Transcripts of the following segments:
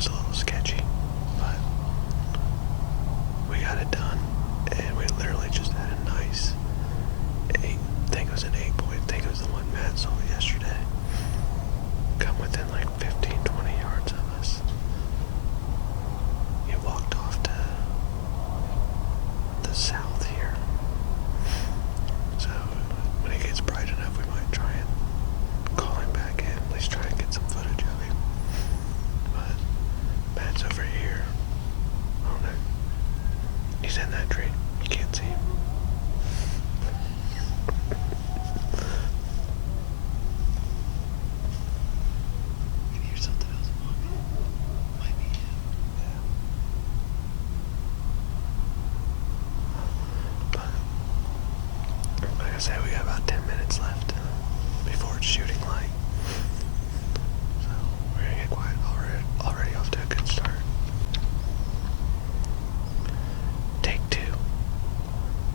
was a little sketchy, but we got it done, and we literally just had a nice eight. I think it was an 8 point. I think it was the one Matt saw yesterday. Come within like 15, 20 yards of us. He walked off to the south here. So when it gets bright enough, we might try and call him back in. At least try and get some footage of him. But Matt's over here. I don't know. He's in that tree. You can't see him. Say we got about 10 minutes left before it's shooting light, so we're gonna get quiet. Already off to a good start. Take 2.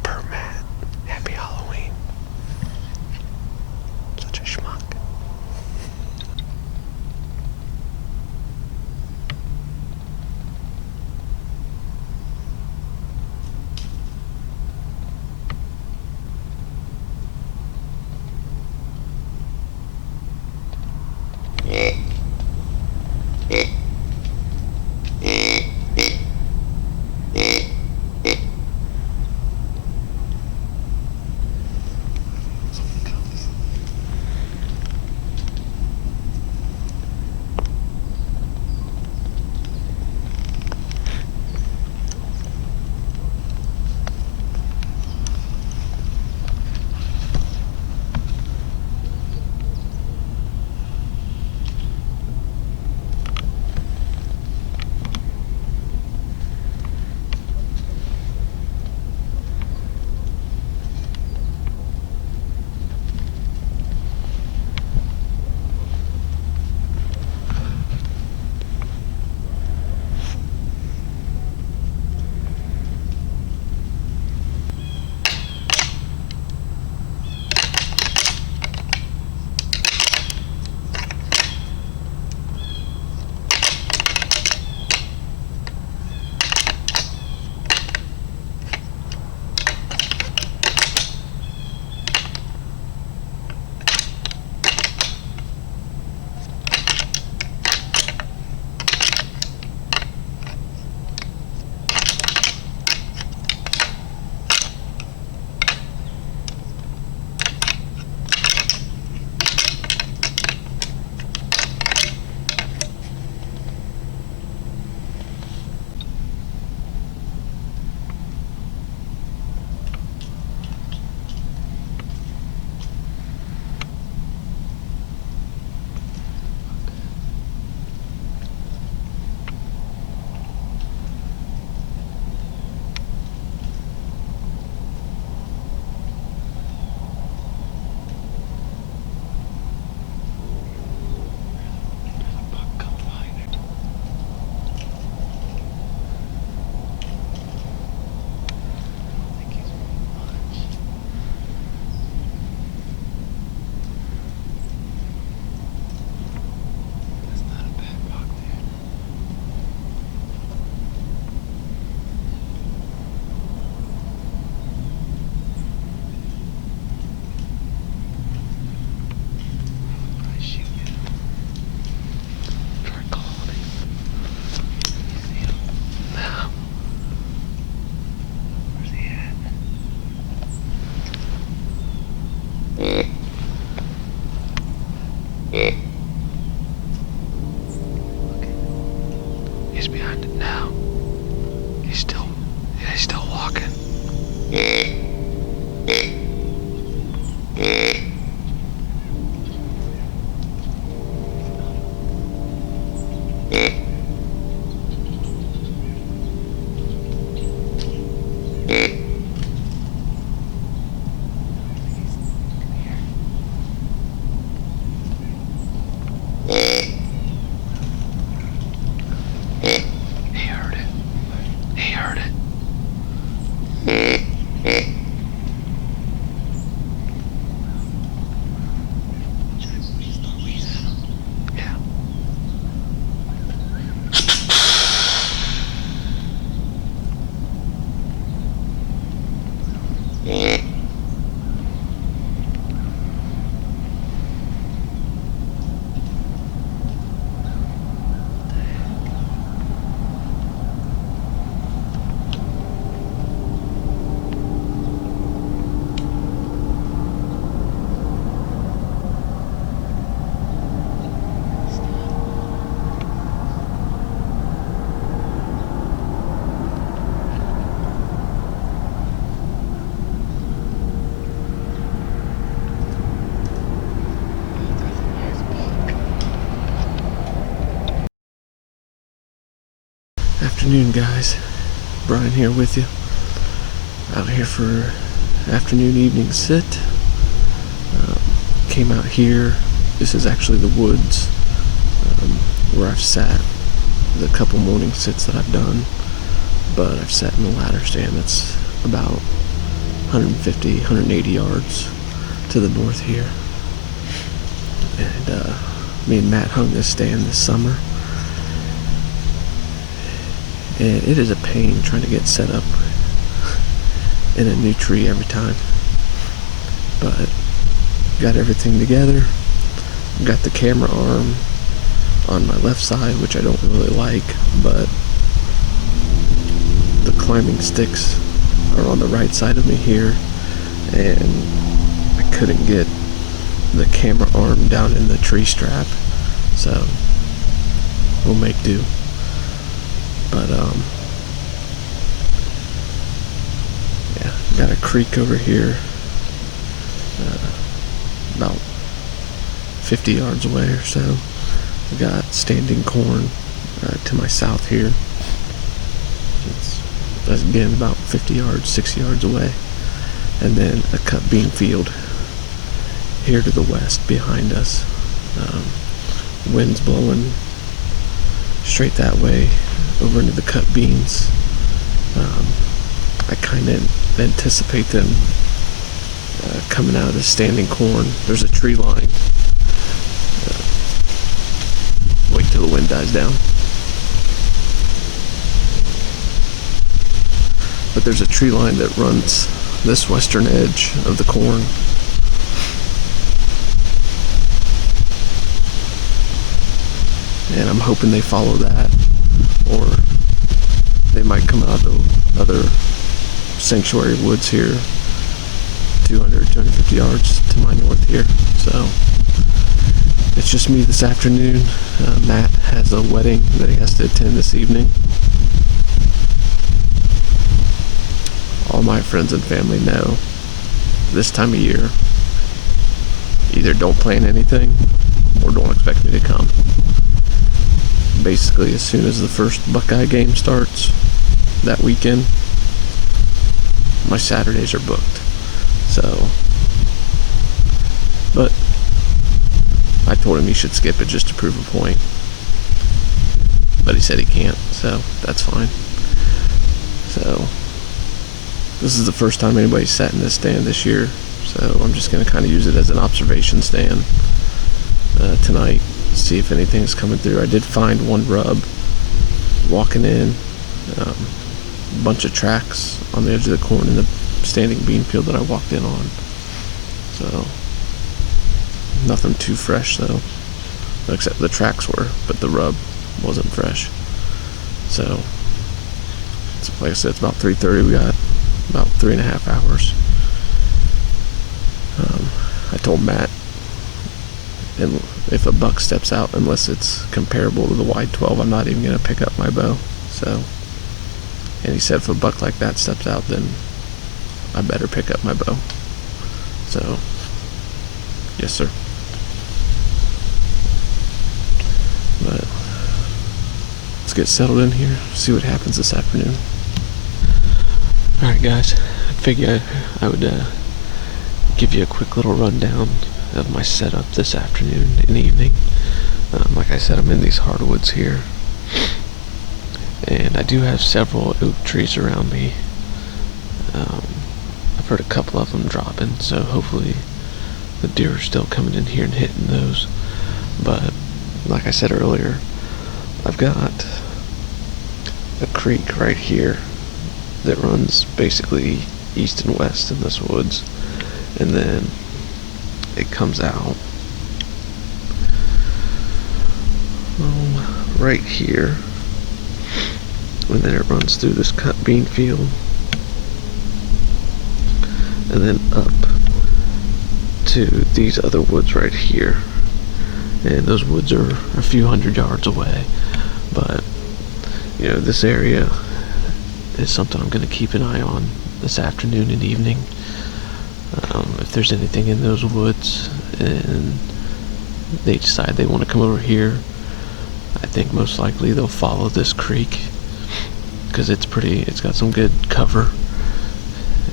Per Matt. Happy Halloween. Such a schmuck. He's behind it now. He's still walking. He heard it. Afternoon, guys. Brian here with you. Out here for afternoon evening sit. Came out here. This is actually the woods where I've sat. There's a couple morning sits that I've done, but I've sat in the ladder stand that's about 150, 180 yards to the north here. And me and Matt hung this stand this summer. And it is a pain trying to get set up in a new tree every time. But got everything together. Got the camera arm on my left side, which I don't really like, but the climbing sticks are on the right side of me here, and I couldn't get the camera arm down in the tree strap, so we'll make do. But yeah, got a creek over here, about 50 yards away or so. We got standing corn to my south here. It's again about 50 yards, 60 yards away, and then a cut bean field here to the west behind us. Wind's blowing straight that way over into the cut beans. I kind of anticipate them coming out of the standing corn. There's a tree line. Wait till the wind dies down. But there's a tree line that runs this western edge of the corn. And I'm hoping they follow that, or they might come out of other sanctuary woods here 200, 250 yards to my north here. So it's just me this afternoon. Matt has a wedding that he has to attend this evening. All my friends and family know this time of year, either don't plan anything or don't expect me to come. Basically, as soon as the first Buckeye game starts that weekend, my Saturdays are booked. So, but I told him he should skip it just to prove a point. But he said he can't, so that's fine. So, this is the first time anybody's sat in this stand this year, so I'm just going to kind of use it as an observation stand tonight, see if anything's coming through. I did find one rub walking in, a bunch of tracks on the edge of the corn in the standing bean field that I walked in on. So, nothing too fresh though, except the tracks were, but the rub wasn't fresh. So, like I said, it's about 3:30. We got about 3.5 hours. I told Matt, and if a buck steps out, unless it's comparable to the wide 12, I'm not even going to pick up my bow. So, and he said if a buck like that steps out, then I better pick up my bow. So, yes sir. But let's get settled in here, see what happens this afternoon. Alright guys, I figured I would give you a quick little rundown of my setup this afternoon and evening. Like I said, I'm in these hardwoods here, and I do have several oak trees around me. I've heard a couple of them dropping, so hopefully the deer are still coming in here and hitting those. But like I said earlier, I've got a creek right here that runs basically east and west in this woods, and then it comes out right here, and then it runs through this cut bean field, and then up to these other woods right here. And those woods are a few hundred yards away, but you know, this area is something I'm going to keep an eye on this afternoon and evening. If there's anything in those woods and they decide they want to come over here, I think most likely they'll follow this creek because it's got some good cover,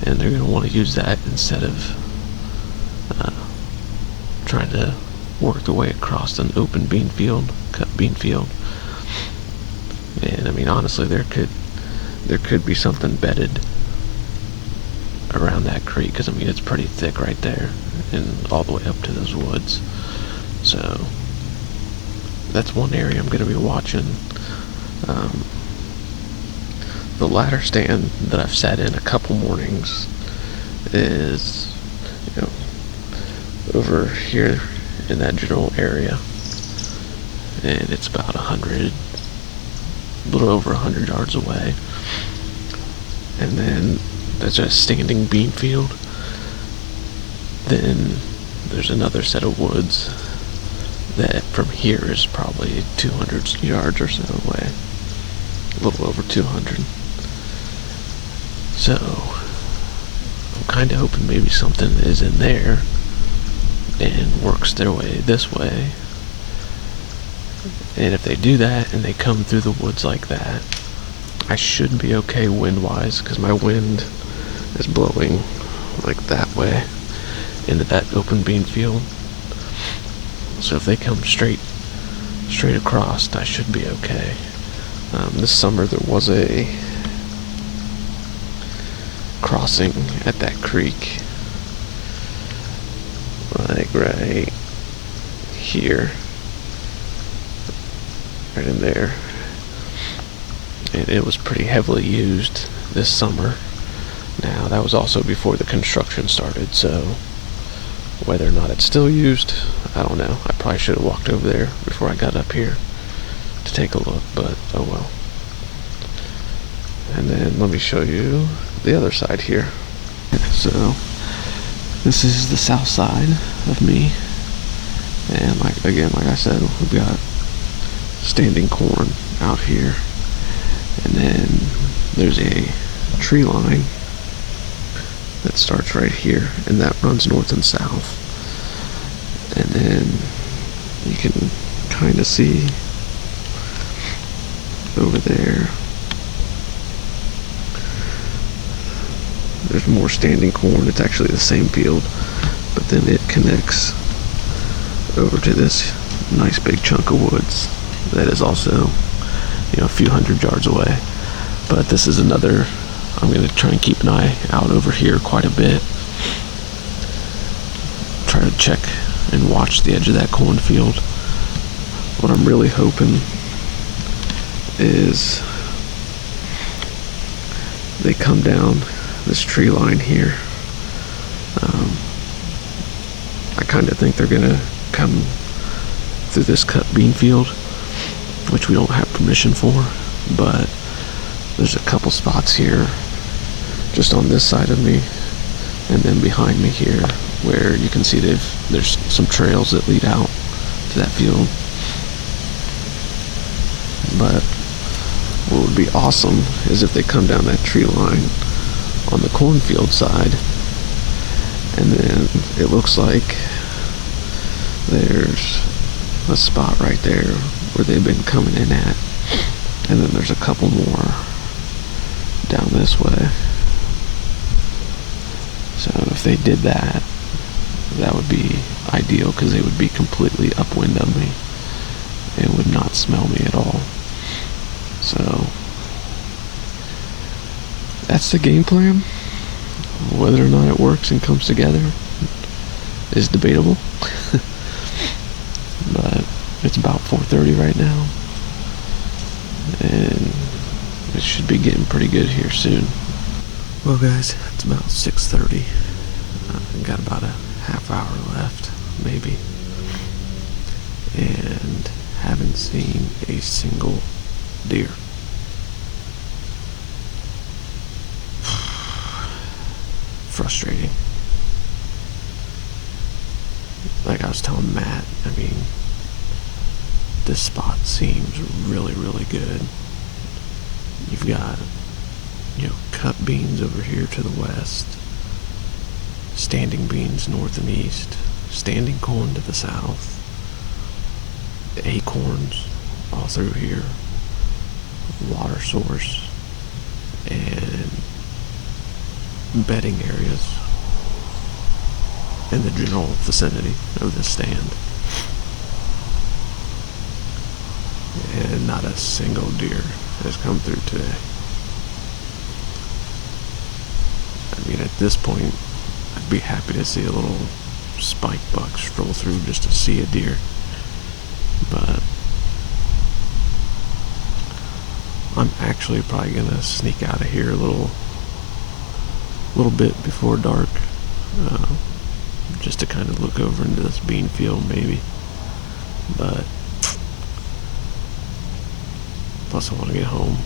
and they're going to want to use that instead of trying to work their way across an open cut bean field. And I mean, honestly, there could be something bedded around that creek, because I mean, it's pretty thick right there and all the way up to those woods. So that's one area I'm going to be watching. The ladder stand that I've sat in a couple mornings is, over here in that general area, and it's about a little over 100 yards away. And then there's a standing bean field. Then there's another set of woods that from here is probably 200 yards or so away, a little over 200. So I'm kind of hoping maybe something is in there and works their way this way. And if they do that and they come through the woods like that, I should be okay wind-wise, because my wind is blowing like that way into that open bean field. So if they come straight across, I should be okay. This summer there was a crossing at that creek, like right here, right in there, and it was pretty heavily used this summer. Now that was also before the construction started, so whether or not it's still used, I don't know. I probably should have walked over there before I got up here to take a look, but oh well. And then let me show you the other side here. So this is the south side of me, and like I said, we've got standing corn out here, and then there's a tree line that starts right here, and that runs north and south. And then you can kind of see over there, there's more standing corn. It's actually the same field, but then it connects over to this nice big chunk of woods that is also, a few hundred yards away. But this is another, I'm going to try and keep an eye out over here quite a bit. Try to check and watch the edge of that cornfield. What I'm really hoping is they come down this tree line here. I kind of think they're gonna come through this cut bean field, which we don't have permission for, but there's a couple spots here just on this side of me and then behind me here where you can see there's some trails that lead out to that field. But what would be awesome is if they come down that tree line on the cornfield side, and then it looks like there's a spot right there where they've been coming in at, and then there's a couple more down this way. So if they did that, that would be ideal, because they would be completely upwind of me and would not smell me at all. So that's the game plan. Whether or not it works and comes together is debatable. But it's about 4:30 right now, and it should be getting pretty good here soon. Well guys, it's about 6:30. Got about a half hour left, maybe, and haven't seen a single deer. Frustrating. Like I was telling Matt, I mean, this spot seems really, really good. You've got, cut beans over here to the west, standing beans north and east, standing corn to the south, acorns all through here, water source, and bedding areas in the general vicinity of the stand. And not a single deer has come through today. I mean, at this point, I'd be happy to see a little spike buck stroll through just to see a deer. But I'm actually probably gonna sneak out of here a little bit before dark, just to kind of look over into this bean field maybe. But plus I want to get home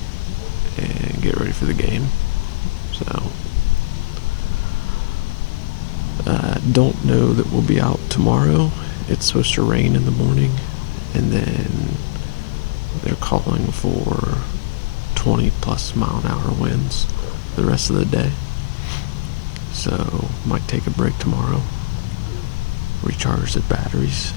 and get ready for the game. So don't know that we'll be out tomorrow. It's supposed to rain in the morning, and then they're calling for 20+ mile-an-hour winds the rest of the day. So might take a break tomorrow, recharge the batteries,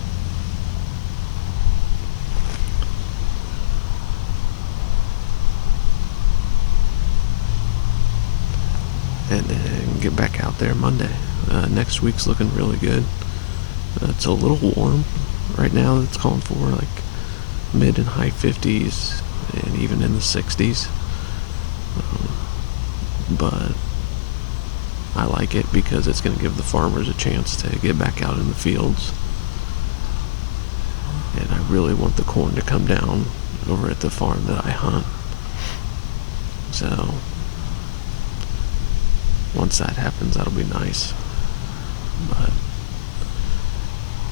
and then get back out there Monday. Next week's looking really good. It's a little warm right now. It's calling for like mid and high 50s and even in the 60s. But I like it because it's going to give the farmers a chance to get back out in the fields. And I really want the corn to come down over at the farm that I hunt. So once that happens, that'll be nice. But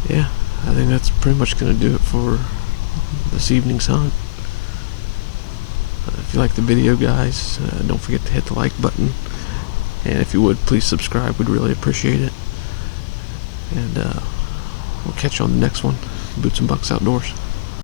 yeah, I think that's pretty much going to do it for this evening's hunt. If you like the video, guys, don't forget to hit the like button. And if you would, please subscribe. We'd really appreciate it. And we'll catch you on the next one. Boots and Bucks Outdoors.